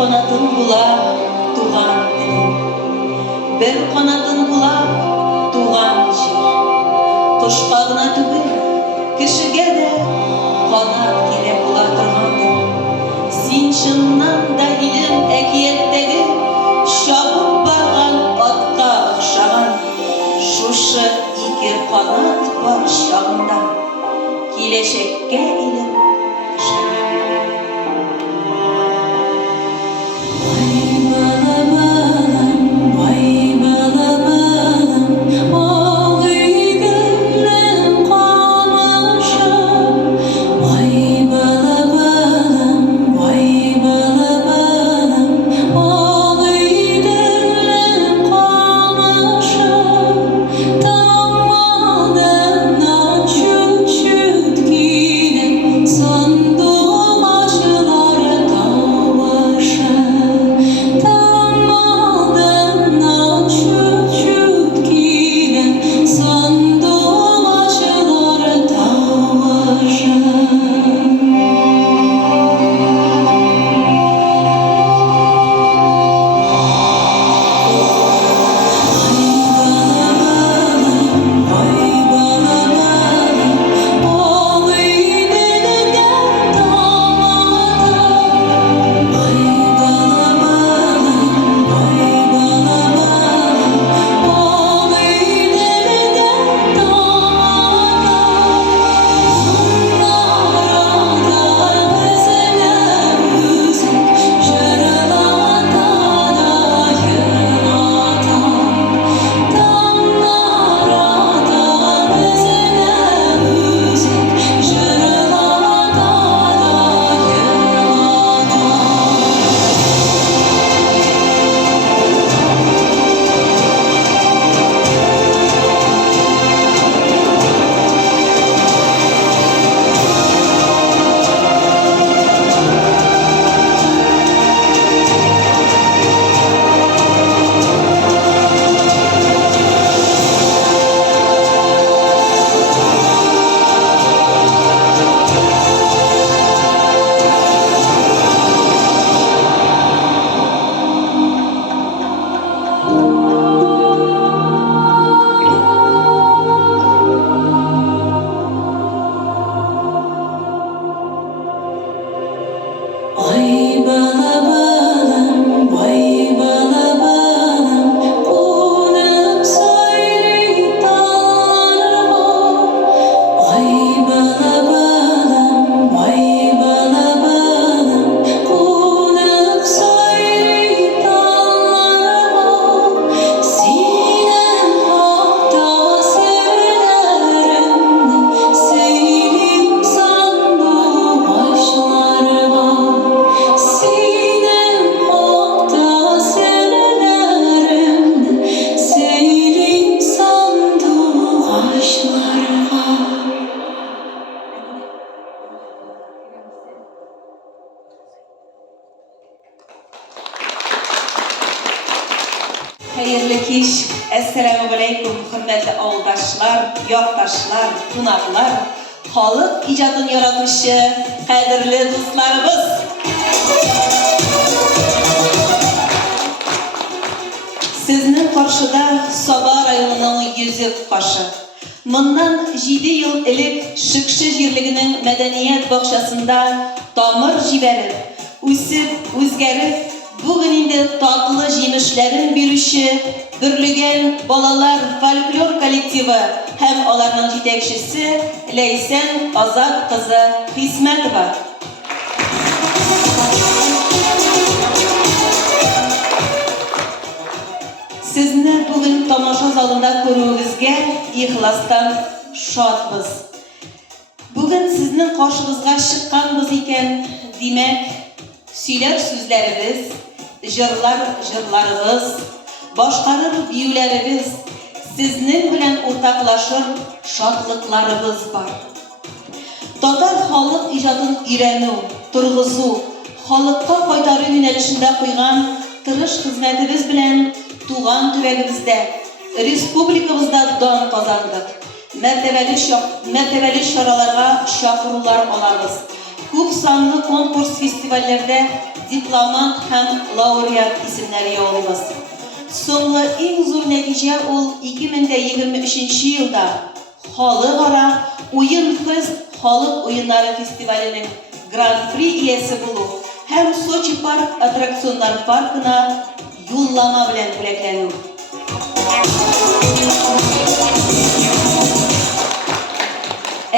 kanatın bula tuğan dilim. Bir kanatın bula tuğan jir. Kuşqa gına tügül, kişige de kanat gerek bula turgandır. Sin şınnan da ilim ekiyetdegi şabıp bargan atqa ıxşagan. Şuшы iki kanat var şağında, kileşekke ilim Hayırlı kiş, Esselamu Aleyküm, hürmetli ağdaşlar, yoktaşlar, kunaklar, halık icadın yaratışı, kadirli dostlarımız. Sizin karşıda Sabah rayonunun yüzük başı. Bundan 7 yıl ilk Şıkşı jirliginin medeniyet bakşasında damır jiberip, üsüp, üzgerip, bugün indi tatlı jimişlerin birüşü, Bürlügen Balalar Folklor Kollektivi hem onların yetekçisi Leysen Azat kızı Hizmetova. Sizni bugün tamaşa zalında koruğunuzga ihlastan şadbız. Bugün sizning qarşınızga chiqqanmiz ekan, demek, söyler sözlerimiz, jırlarımız, boshqarir biyularimiz, sizning bilan o'rtaqlashib şadlıklarımız var. Tatar xalq ijodini o'rganu, turg'izu, xalqqa qaytaruv yo'nalishida qo'ygan tirish xizmatimiz bilan tuğan tüvegimizde, respublikamızda don kazandık. Mertebeli şaralarga şakırlar olarız. Күп санлы конкурс фестивальләрдә дипломант һәм лауреат исемнәре яулыйбыз. Соңгы иң зур нәтиҗә ул 2023 елда Халыкара Уен Фест халык уеннары фестиваленең Гран-при иясе булу һәм Сочи парк аттракционнар паркына юллама белән бүләкләнү.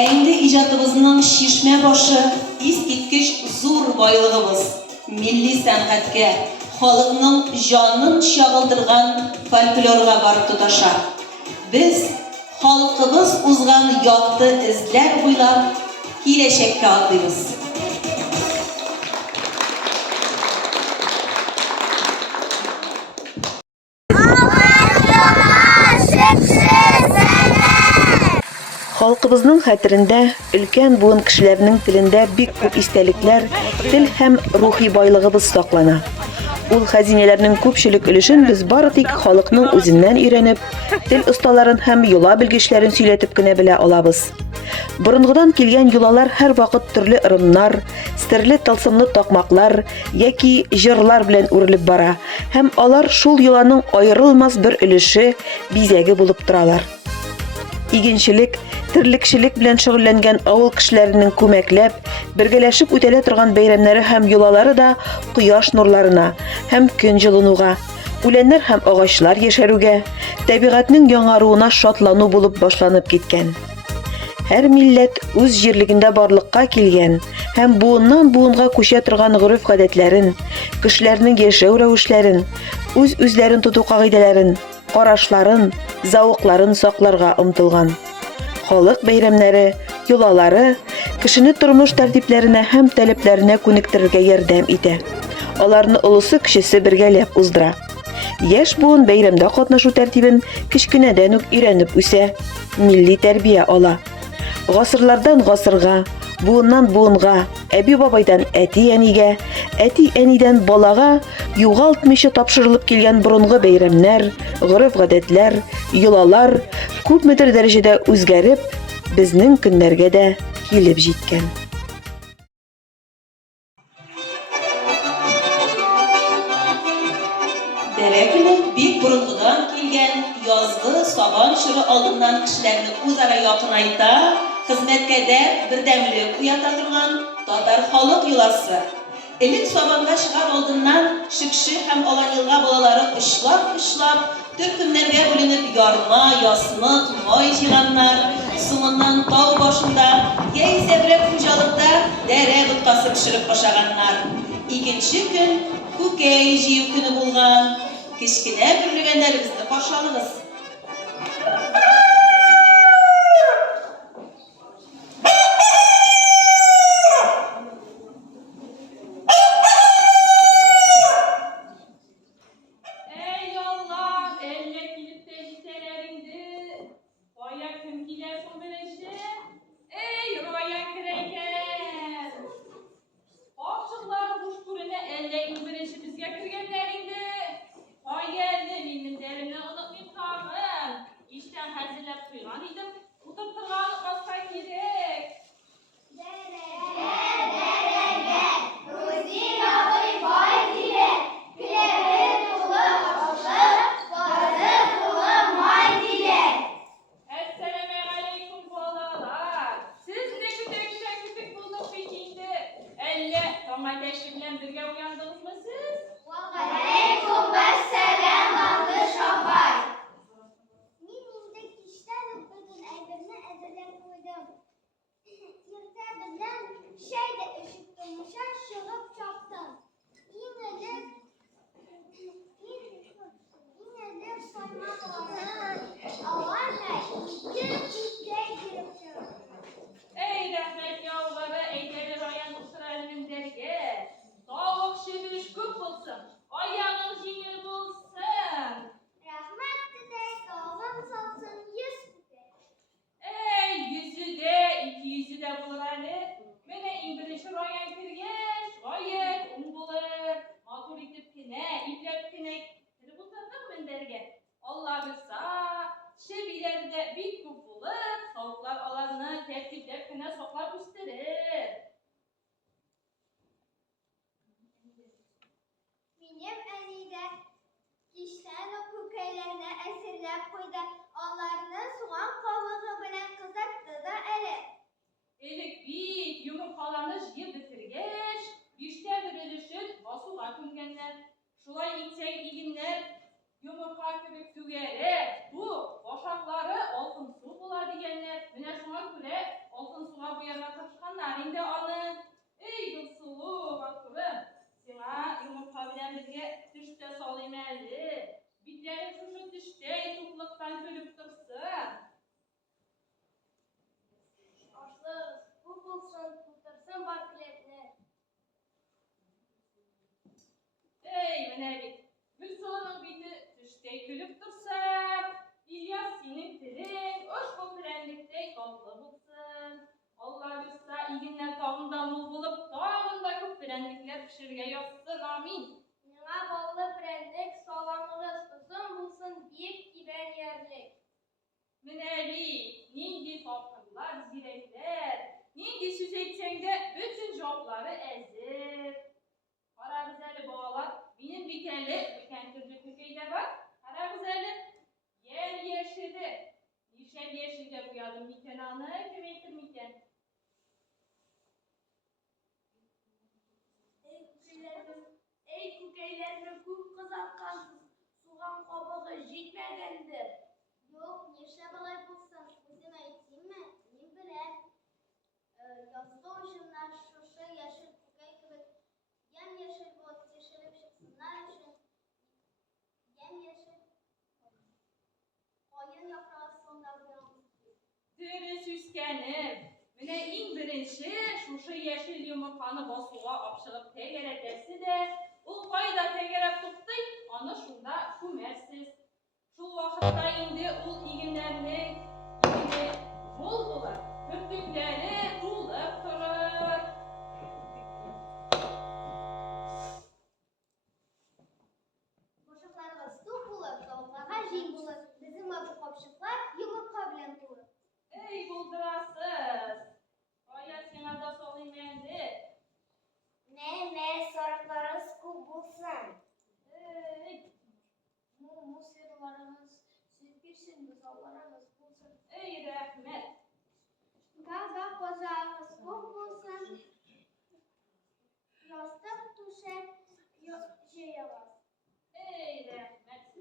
Инде иҗатыбызның шишмә башы искиткеч зур байлыгыбыз, милли сәнгатькә, халыкның җанын чагылдырган фольклорга барып тоташа. Без халкыбыз узган якты эзләр буйлап киләчәккә атлыйбыз. Халкыбызның хәтерендә өлкән буын кешеләрнең телендә бик күп истәлекләр, тел һәм рухи байлыгыбыз саклана. Ул хәзинәләрнең күпчелек өлешен без бары тик халыкның үзеннән өйрәнеп, тел осталарын һәм юла белгечләрен сөйләтеп кенә белә алабыз. Борынгыдан килгән юлалар һәр вакыт төрле ырымнар, серле тылсымлы такмаклар яки җырлар белән үрелеп бара, һәм алар шул юланың аерылмас бер өлеше, бизәге булып торалар. Игенчелек, терлекчелек белән шөгыльләнгән авыл кешеләренең күмәкләп, бергәләшеп үтәлә торган бәйрәмнәре һәм юлалары да кояш нурларына һәм көн җылынуга, үләннәр һәм агачлар яшәрүгә, табигатьнең яңаруына шатлану булып башланып киткән. Һәр милләт үз җирлегендә барлыкка килгән һәм буыннан буынга күчә торган гореф-гадәтләрен, кешеләрнең яшәү рәвешләрен, үз-үзләрен тоту кагыйдәләрен, карашларын, зауыкларын сакларга омтылган. Халык бәйрәмнәре, юлалары кешене тормыш тәртипләренә һәм таләпләренә күнектерергә ярдәм итә. Аларны олысы кешесе бергәләп уздыра. Яшь буын бәйрәмдә катнашу тәртибен кечкенәдән үк өйрәнеп үсә, милли тәрбия ала. Гасырлардан гасырга, буыннан буынга, әби-бабайдан әти-әнигә, әти-әнидән балага югалтмыйча тапшырылып килгән борынгы бәйрәмнәр, гореф-гадәтләр, юлалар күпмедер дәрәҗәдә үзгәреп, безнең көннәргә дә килеп җиткән. Дәрә көне бик борынгыдан килгән язгы сабан чоры алдыннан кешеләрне үзара якынайта, хезмәткә дә бердәмлек уята торган татар халык юласы. Элек сабанга чыгар алдыннан шикше һәм алан-елга балалары ышлап, төркемнәргә бүленеп ярма, ясмык, май җыйганнар, соңыннан тау башында, яисә берәр хуҗалыкта дәрә боткасы пешереп ашаганнар. Икенче көн күкәй җыю көне булган. Кечкенә бүлгәннәребезне каршы алыгыз. Tavuk şibiş küp olsa yumurta kebek sügeri, bu boşakları olsun su bula diyenler, mine şuna göre olsun suğa bu yana taşkanlar indi alın. Ey Gülsulu Batur'um, sana yumurta bilen birge düşte salayım eldi. Bitlerim şu düşte tukluktan kölüp dursun. Arsız, bu bulsun, tutursun var biletini. Ey menevik, Gülsulu'nun biti düşte kölüp dursun. İlyas senin dilin, hoş bu frenlikte kaplı bulsun. Allah bilsa iginler tağında mul bulup, tağında köp frenlikler pişirge yapsın, amin. Nina ballı prendik, sağlamlığı ısıtsın, bulsun büyük giben yerlik. Menevik, nindi sapkınlar, zirekler, nindi söz etsende bütün jobları ezir. Ara güzeli bağlar, benim biteli, bu kentirci kökeyde var. Ara güzeli, yer yeşili. Yeşil yeşilde bu yadım mikenanı, kümektir miken. Ey kukeylerini kup kızartkansız, suğan kabuğu jitmegendir. Yok, neşe balay bulsan, bizim eğitim mi? Ne bileyim. Yazda ucunlar şuşa yeşil kukey gibi, yem yeşil bulup yeşilip çıksınlar için, yem yeşil, koyun yaprağı sonunda uyanmış. Diri süskenir. Mine en birinci şuşu yeşil yumurtanı bosuğa apşılıp tegere dersi de ul fayda tegerep tuttu, onu şunda şümersiz. Şu vakitta indi ul iginlerini bol bular, köpükleri rulup durur. Boşaklarga su bulup, tavuklarga jin bulup, bizim adı kopşuklar yumurta bilen bulup. Ey buldurasız. Aya sana da solayım endi. Ne, soruklarınız ku bulsun. Ey, Musiyeleriniz, siz birsiniz, Allah'ınız bulsun. ey rahmet. Gaza kozağınız ku bulsun. Yastık tuşet, yavaz. Ey rahmet.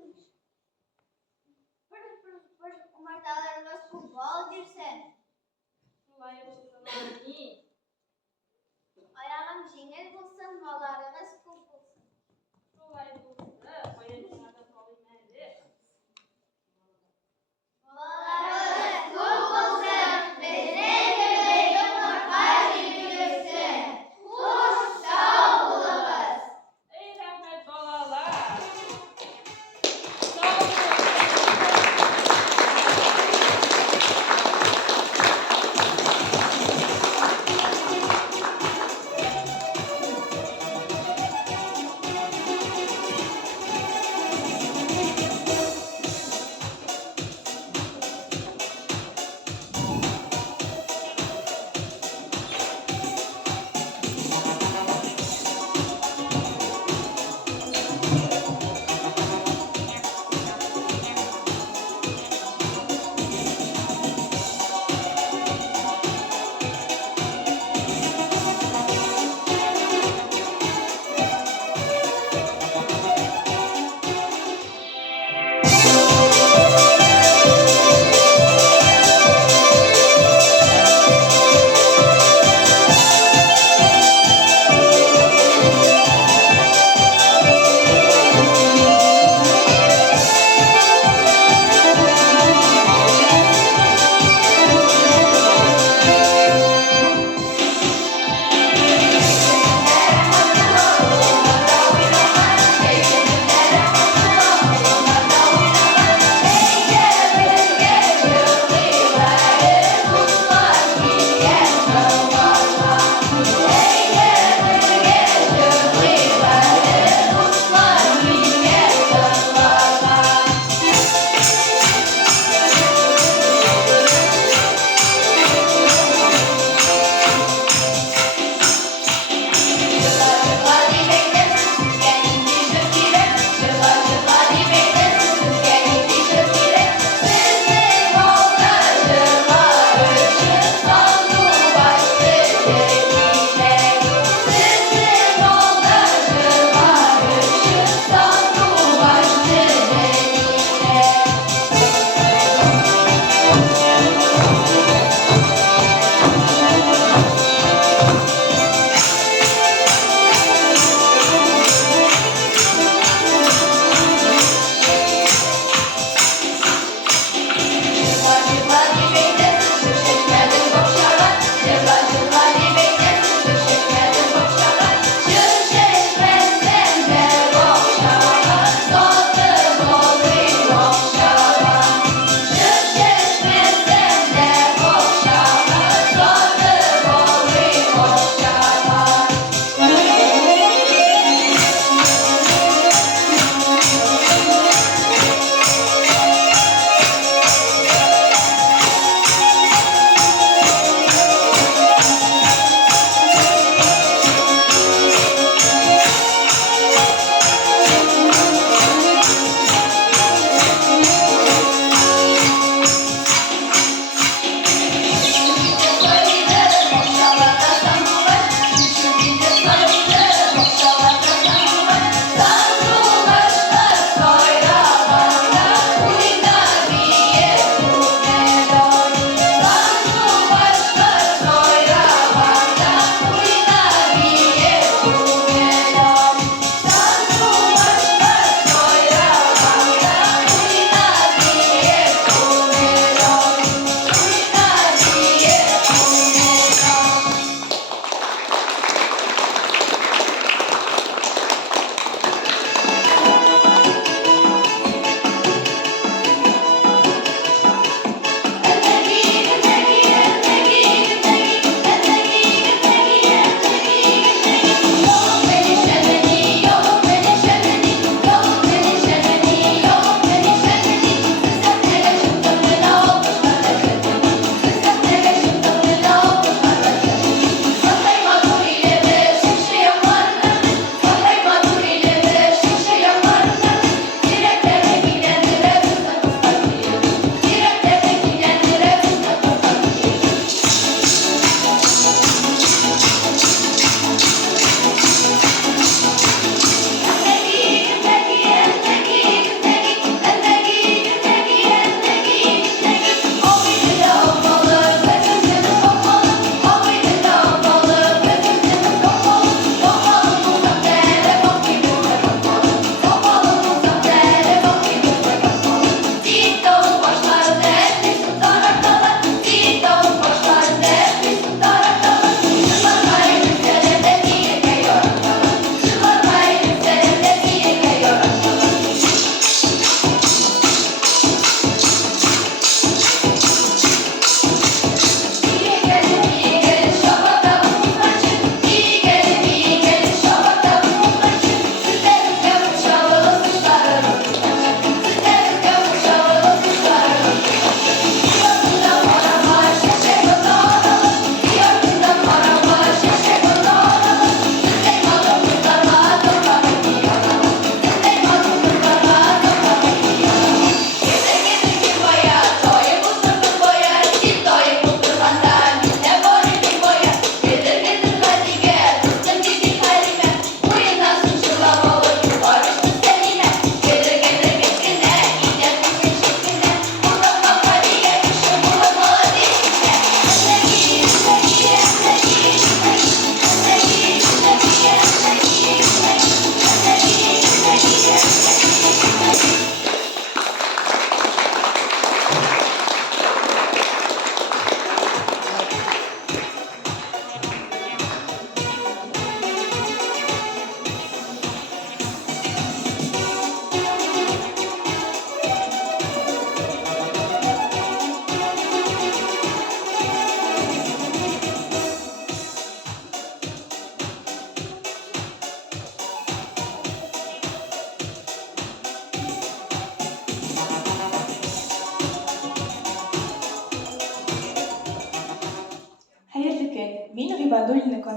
Pır, umardalarınız ku bal girsin. Sulay bulsun amin. Ayağın jingel bulsun, mallarınız ku bulsun. Sulay bulsun. Aya sana da solayım endi. Mallarınız ku bulsun, bizde yumurta girsin. Kuş sağ bulunuz. Ey rahmet balalar. Sağ olun.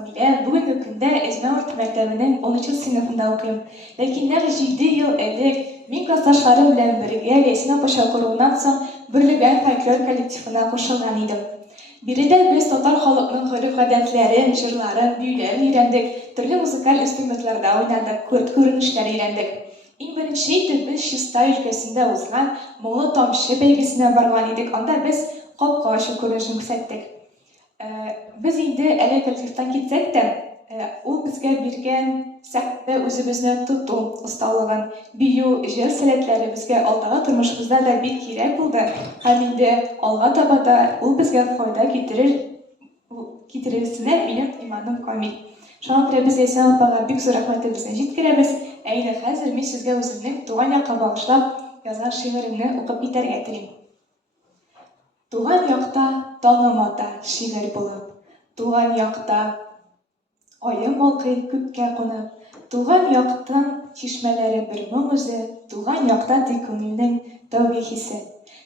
Камилә. Бүгенге көндә Эзмәүрт мәктәбенең 10-нчы сыйныфында укыйм. Ләкин нәкъ 7 ел элек мин классташларым белән бергә Ләйсән апа чакыруыннан соң Берлегән фольклор коллективына кушылган идем. Биредә без татар халкының гореф-гадәтләрен, җырларын, биюләрен өйрәндек, төрле музыкаль инструментларда уйнадык, күренешләр өйрәндек. Иң беренче итеп без Чистай өлкәсендә узган Моңлы тамчы бәйгесенә барган идек. Анда без капка ачу күренешен күрсәттек. Без инде әле коллективтан китсәк тә, ул безгә биргән сәхнәдә үзебезне тоту осталыгын, бию, җыр сәләтләре безгә алдагы тормышыбызда да бик кирәк булды. Һәм инде алга таба да ул безгә файда китерерсенә минем иманым камил. Шуңа күрә без Ләйсән апага бик зур рәхмәтебезне җиткерәбез. Ә инде хәзер мин сезгә үземнең туган якка багышлап язган шигыремне укып битәргә телим. Туган якта таңым ата шигырь булып, туган якта аем балкый күккә кунып, туган яктың чишмәләре бер моң үзе, туган якта тик күңелнең тәүге хисе.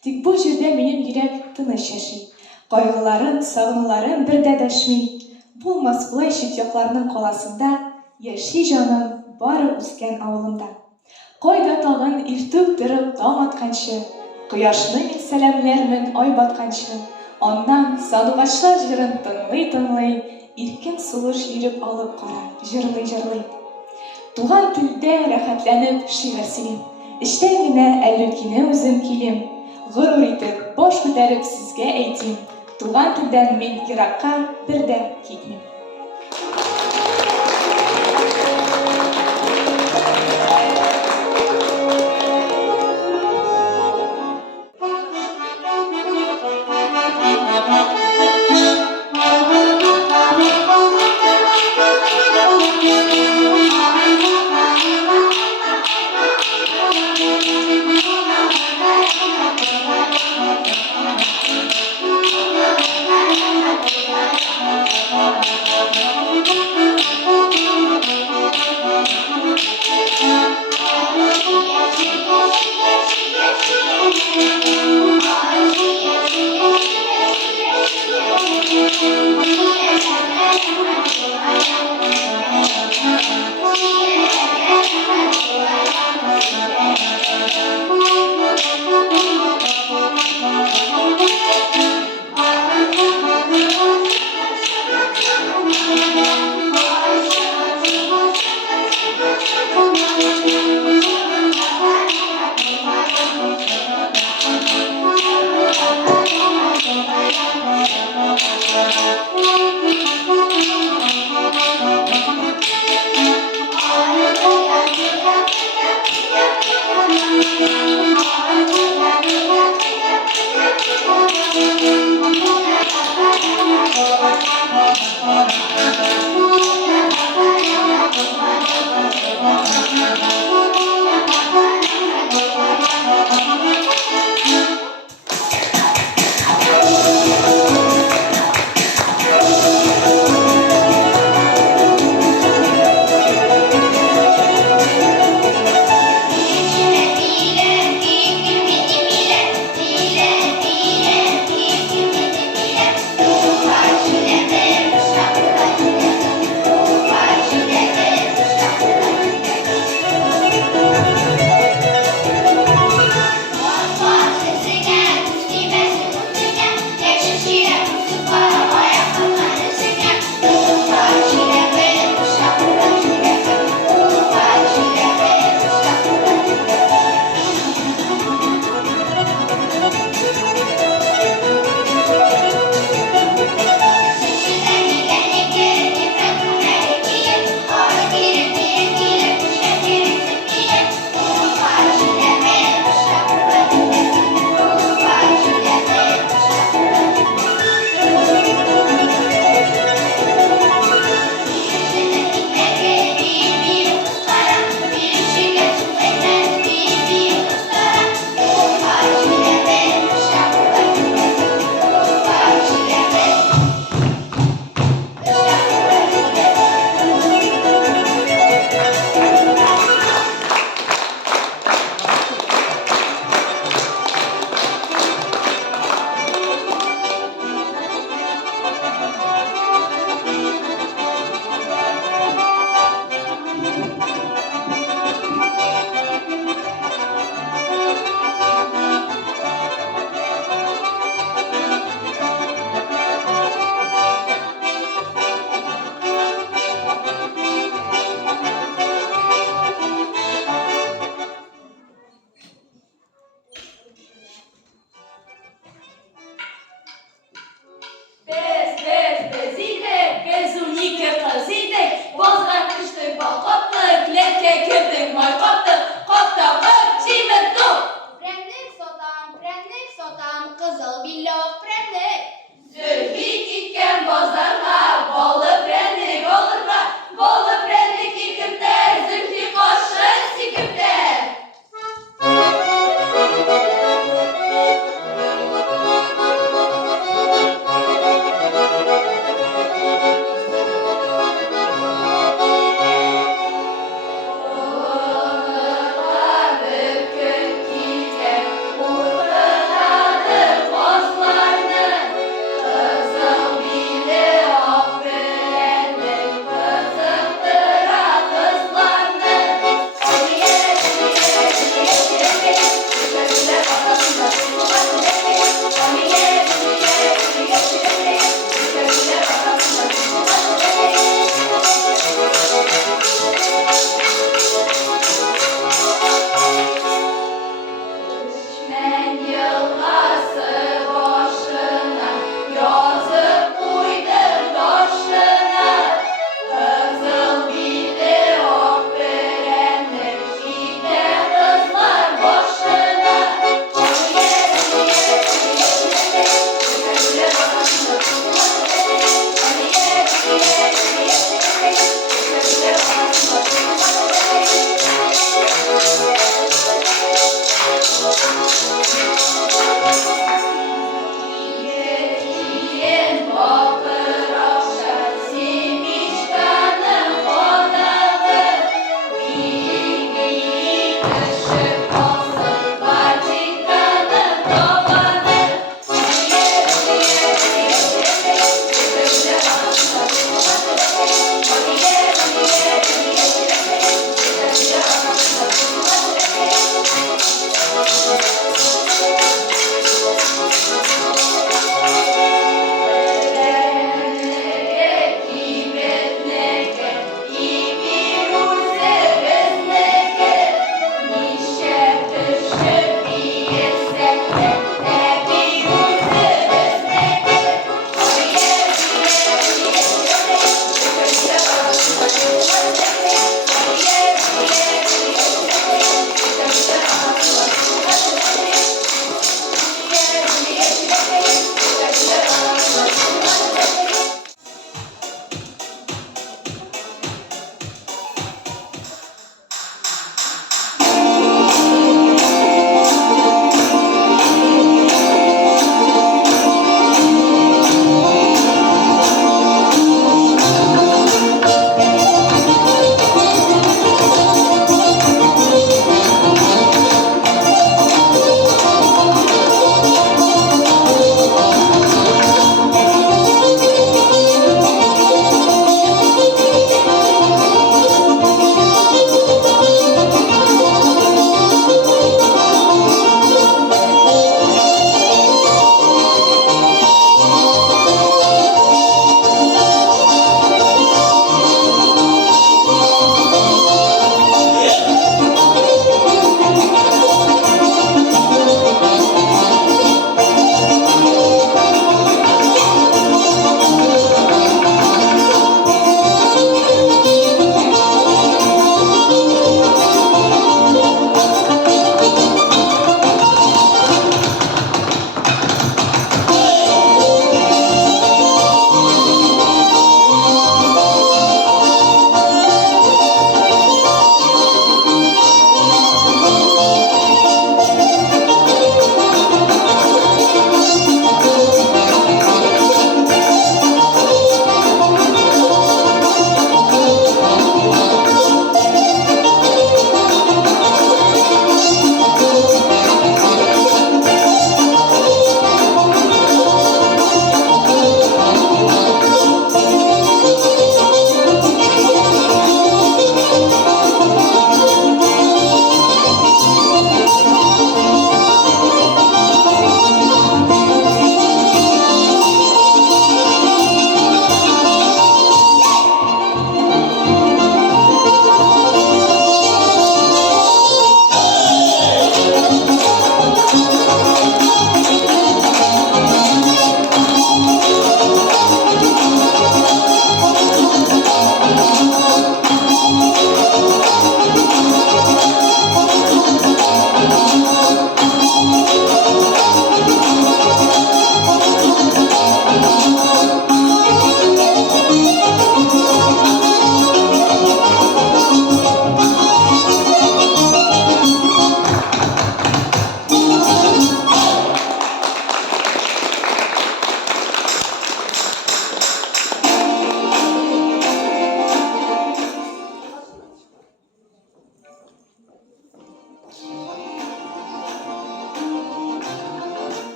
Тик бу җирдә минем йөрәк тыныч яши, кайгыларын, сагынуларын бердә дәшми. Булмас болай чит якларның каласында, яши җаным бары үскән авылымда. Кайда тагын иртүк торып таң атканчы, кояшны мин сәламләрмен ай батканчы. Аннан сандугачлар җырын тыңлый, иркен сулыш йөреп алып кара, җырлый. Туган телдә рәхәтләнеп шигырь сөйлим. Эчтән генә әллүкине үзем килем. Горур итеп баш күтәреп сезгә әйтим. Туган телдән мин еракка бердә китмим.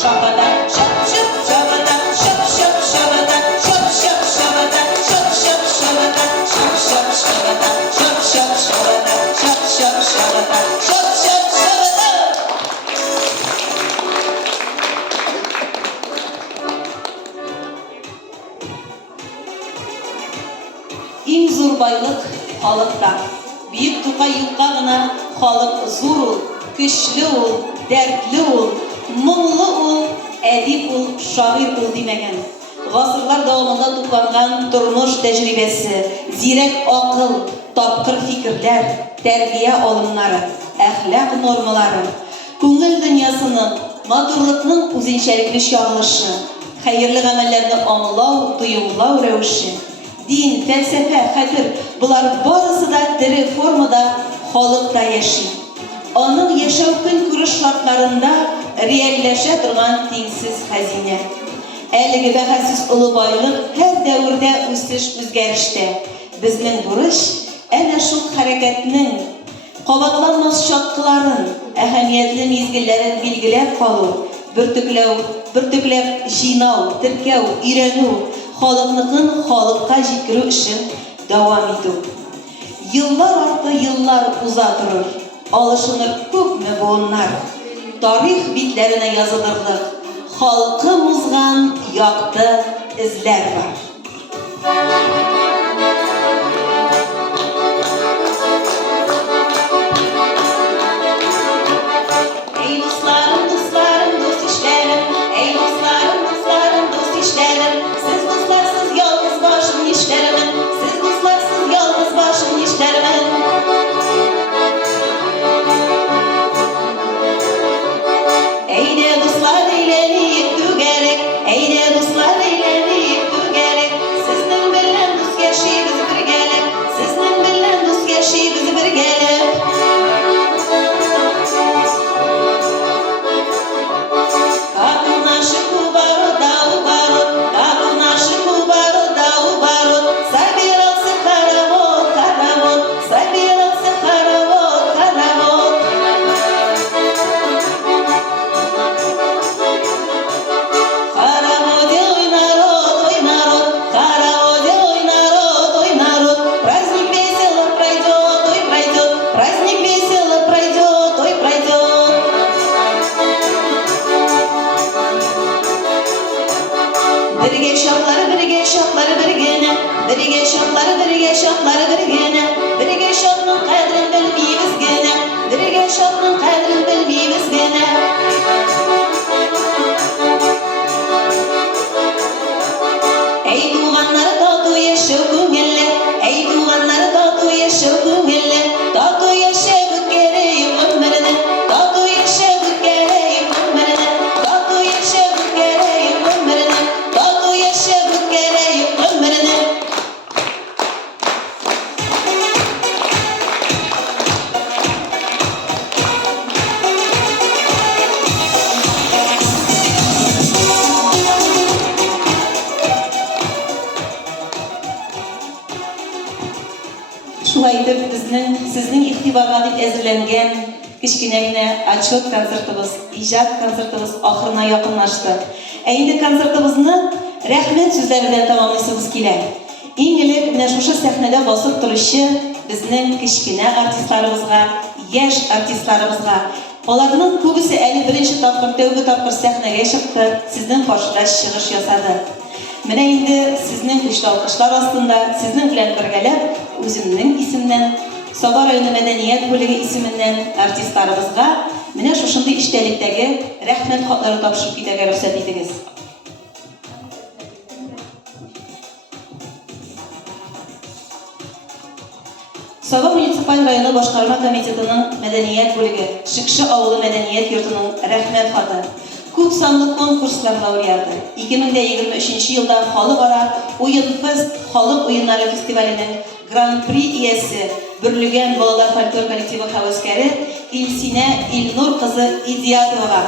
шабата, шап шап шабата, шап шап шабата, шап шап шабата, шап шап шабата, шап шап шабата, шап шап шабата, шап шап шабата, шап шап шабата. Иң зур байлык халыкта. Büyük Тукай юкка гына халык зур ул, көчле ул, дәртле ул, моңлы ул, әдип ул, шагыйрь ул димәгән. Гасырлар дәвамында тупланган тормыш тәҗрибәсе, зирәк акыл, тапкыр фикерләр, тәрбия алымнары, әхлак нормалары, күңел дөньясының, матурлыкның үзенчәлекле чагылышы, хәерле гамәлләрне аңлау, тоемлау рәвеше, дин, фәлсәфә, хәтер, булар барысы да тере формада халыкта яши. Аның яшәү көнкүреш шартларында реальләшә торган тиңсез хәзинә. Әлеге бәхәсез олы байлык һәр дәврдә үсеш үзгәрештә. Безнең бурыч әнә шул хәрәкәтнең кабатланмас чаткыларын, әһәмиятле мизгелләрен билгеләп калу, бөртекләп җыйнау, теркәү, өйрәнү, халыкныкын халыкка җиткерү эшен дәвам итү. Еллар арты еллар уза торыр, алышыныр күпме буыннар. Тарих битләренә язылырлык, халкым узган якты эзләр бар. Эй дусларым, дусларым, дус ишләрем, эй дусларым, дусларым, дус ишләрем, сез дусларсыз ялгыз башым нишләрмен, сез дусларсыз ялгыз башым нишләрмен. Әйдә дуслар, әйләнеп түгәрәк, әйдә дуслар, әйләнеп түгәрәк, сезнең белән дус яшибез бергәләп, сезнең белән дус яшибез бергәләп. Как у наших уборода, как у наших уборода, собирался хоровод, хоровод, собирался хоровод, хоровод. Хороводе, ой народ, хороводе, ой народ, праздник весело пройдет, ой пройдет, праздник весело пройдет, ой пройдет. Бірге шатлары, бірге шатлары біргене, бірге шатлары, бірге шатлары біргене, бірге шатның қадірін білмейміз гене, бірге шатның қадірін білмейміз гене. Әй туғаннары тату яшәү күңелле, әй туғаннары тату яшәү күңелле, тату яшәү керәк өмірне, тату яшәү керәк өмірне, тату яшәү керәк өмірне, тату яшәү керәк өмірне. Шулай итеп, безнең сезнең игътибарга дип әзерләнгән кечкенә генә отчет концертыбыз, иҗат концертыбыз ахырына якынлашты. Ә инде концертыбызны рәхмәт сүзләре белән тәмамлыйсыбыз килә. Иң элек менә шушы сәхнәдә басып торучы безнең кечкенә артистларыбызга, яшь артистларыбызга, аларның күбесе әле беренче тапкыр, тәүге тапкыр сәхнәгә чыкты, сезнең каршыда чыгыш ясады. Менә инде сезнең көчле алкышлар астында, сезнең белән бергәләп үземнең исемнән, Саба районы мәдәният бүлеге исеменнән артистларыбызга менә шушындый иштәлектәге рәхмәт хатлары тапшырып китәргә рөхсәт итегез. Саба муниципаль районы башкарма комитетының мәдәният бүлеге, Шикши авылы мәдәният йортының рәхмәт хаты. Күп санлы конкурслар лауреаты. 2023 елда халыкара Уен-фест халык уеннары фестиваленең гран-при иясе, Бүрлегән балалар фольклор коллективы хәвәскәре Илсинә Илнур кызы Идиятова.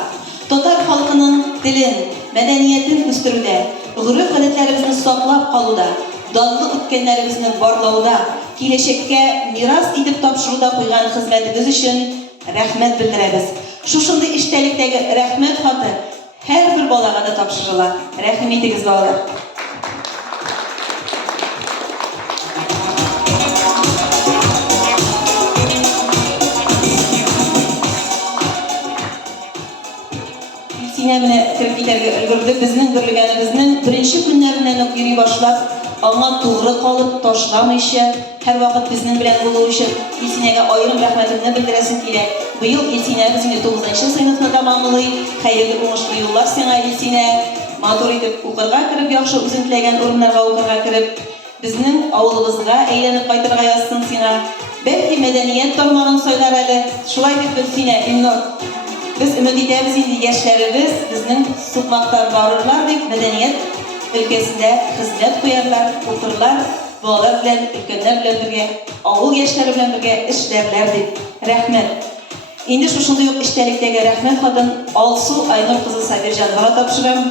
Татар халкының телен, мәдәниятен үстерүдә, гореф-гадәтләребезне саклап калуда, данлы үткәннәребезне барлауда, киләчәккә мирас итеп тапшыруда куйган хезмәтегез өчен рәхмәт белдерәбез. Шушындый иштәлектәге рәхмәт хаты Her bir balага da тапшырыла. Рәхим итегез, балалар. Сине менә киреп китәргә өлгердек. Безнең берлегәнебезнең беренче көннәреннән үк йөри башлап, аңа тугры калып, ташламыйча, һәр вакыт безнең белән булу өчен Илсинәгә аерым рәхмәтемне белдерәсем килә. Быел Илсинә безне 9нчы сыйныфны тәмамлый. Хәерле уңышлы юллар сиңа, Илсинә. Матур итеп укырга кереп, яхшы үзең теләгән урыннарга укырга кереп, безнең авылыбызга әйләнеп кайтырга язсын сиңа. Бәлки мәдәният тармагын сайлар әле. Шулай дип Илсинә, Илнур. Biz ümit ederiz indi gençlerimiz bizning sukmaktan varırlar deb medeniyet ülkesinde hizmet koyarlar, okurlar, bolalar bilen, ülkenler bilen birge, avul gençleri bilen birge işlerler deb. Rahmet. Indi şuşunda yok iştelikdeki rahmet kadın Alsu Aynur kızı Sabircan'a tapşırım.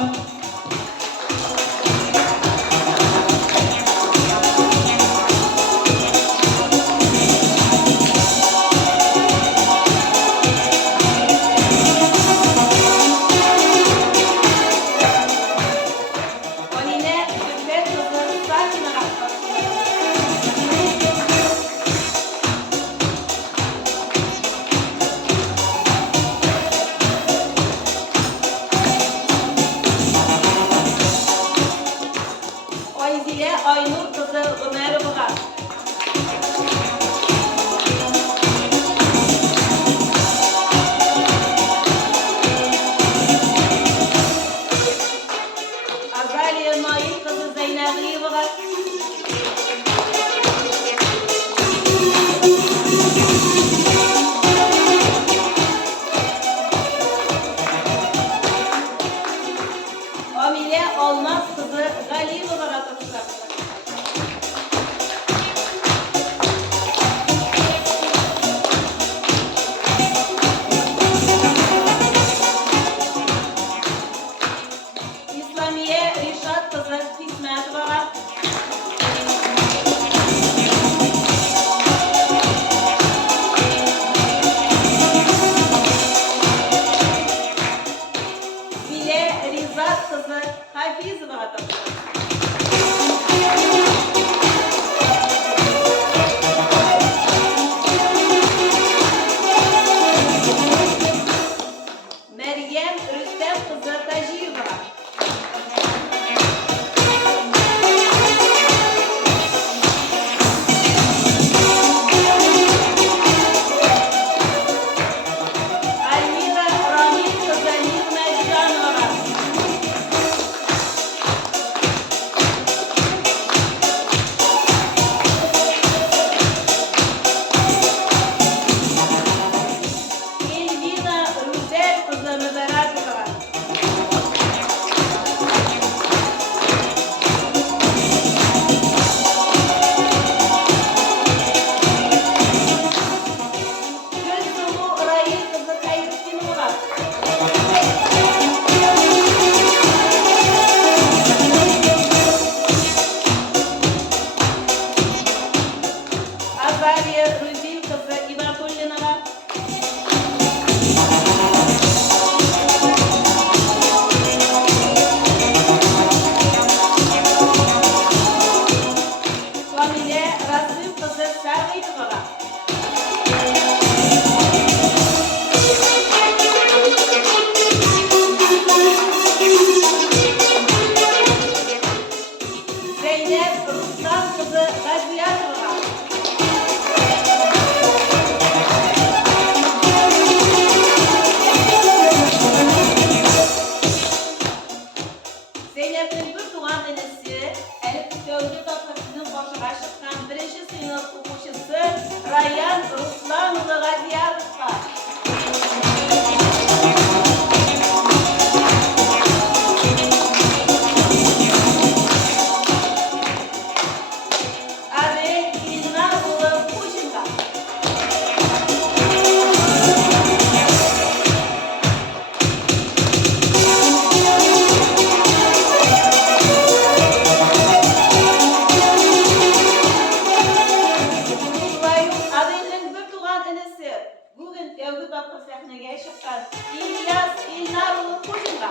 Халқы сәхнеге шыққан İlyas İlnarұлы Қожинға.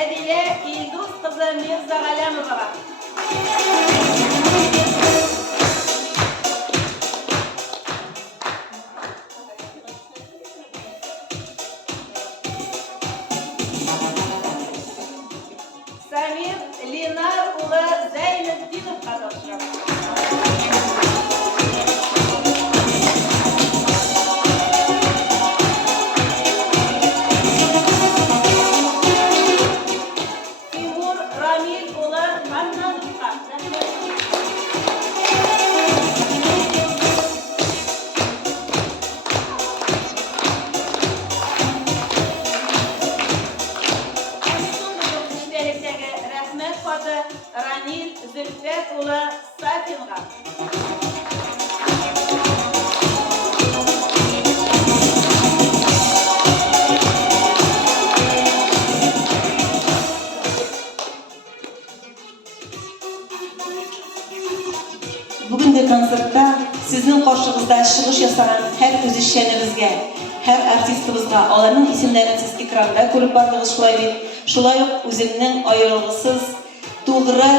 Әдилә Илдус қызы Мирзағалямоваға. Самир Ленар улы Зәйнетдиновқа тапшырылды. Тимур Рамил улы Ханнановқа. Рәхмәт хаты Ранил Зөлфәт улы Сафинға. Бүгінгі концертта сіздің қаршығызда шығыш ясаған һәр үзешчәнебезгә, һәр артистыбызга, аларның исемләрен сез экранда күреп бардыгыз шулай бит. Шулай ук үземнең аерылгысыз тугры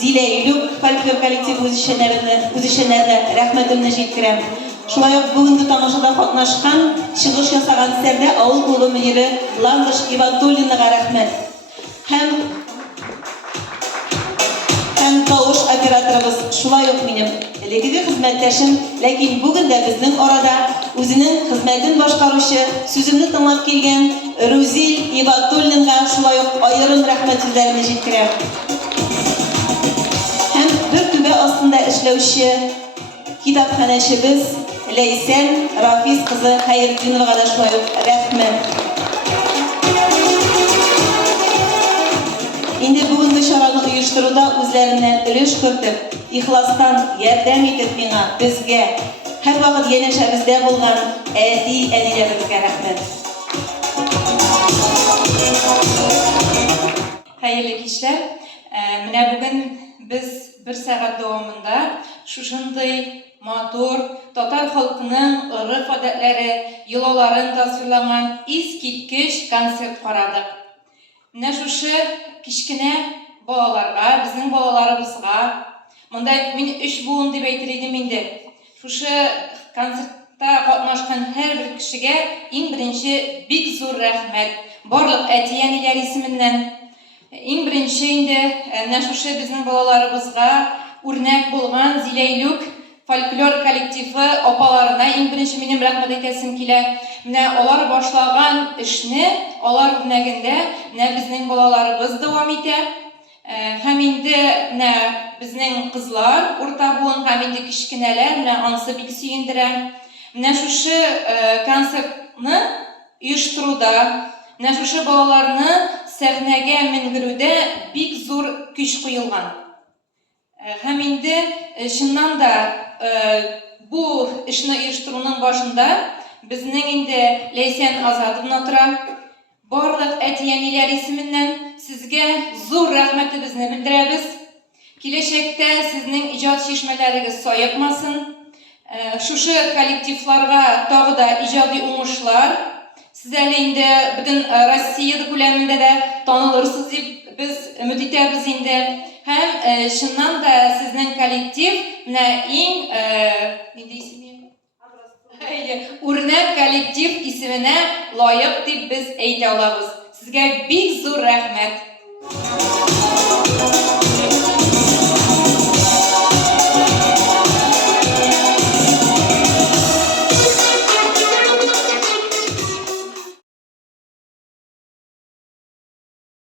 Зиләйлүк фольклор коллективы үзешчәннәренә рәхмәтемне җиткерәм. Шулай ук бүгенге тамашада катнашкан, чыгыш ясаган Сәрдә авыл клубы мөдире Ландыш Иватуллинага рәхмәт. Һәм тавыш операторыбыз шулай ук минем элекеге хезмәттәшем, ләкин бүген дә безнең арада үзенең хезмәтен башкаручы, сүземне тыңлап килгән Рузил Иватуллинга шулай ук аерым рәхмәт сүзләрен җиткерәм. Һәм бер түбә астында эшләүче китапханәчебез Ләйсән Рафис кызы Хәйретдиновага да шулай ук рәхмәт. Инде бүгенге чараны оештыруда үзләреннән өлеш кертеп, ихластан ярдәм итеп миңа, безгә, һәрвакыт янәшәбездә булган әни-әниләребезгә рәхмәт. Хәерле кичләр. Менә бүген без бер сәгать дәвамында шушындый матур татар халкының ырыф-гадәтләре, йолаларын тасвирланган искиткеч концерт карадык. Менә шушы кичкенә балаларга, безнең балаларыбызга, монда мин 3 буын дип әйтер идем инде. Шушы концертта катнашкан һәрбер кешегә иң беренче бик зур рәхмәт. Барлык әти-әниләр исеменнән. Иң беренче инде менә шушы безнең балаларыбызга үрнәк булган Зиләйлүк фольклор коллективы апаларына иң беренче минем рәхмәт әйтәсем килә. Менә алар башлаган эшне, алар үрнәгендә менә безнең балаларыбыз дәвам итә. Һәм инде менә безнең кызлар, урта буын һәм инде кичкенәләр менә ансы бик сөендерә. Менә шушы концертны оештыруда, менә шушы балаларны сәхнәгә менгерүдә бик зур көч куелган. Һәм инде чыннан да бу эшне оештыруның башында безнең инде Ләйсән Азадовна тора. Барлык әти-әниләр исеменнән сезгә зур рәхмәтебезне белдерәбез. Киләчәктә сезнең иҗат чишмәләрегез саекмасын. Шушы коллективларга тагы да иҗади уңышлар. Сез әле инде бөтен Россия күләмендә дә танылырсыз дип без өмет итәбез инде. Һәм чыннан да сезнең коллектив менә иң нинди исеме? Үрнәк коллектив исеменә лаек дип без әйтә алабыз. Сезгә бик зур рәхмәт.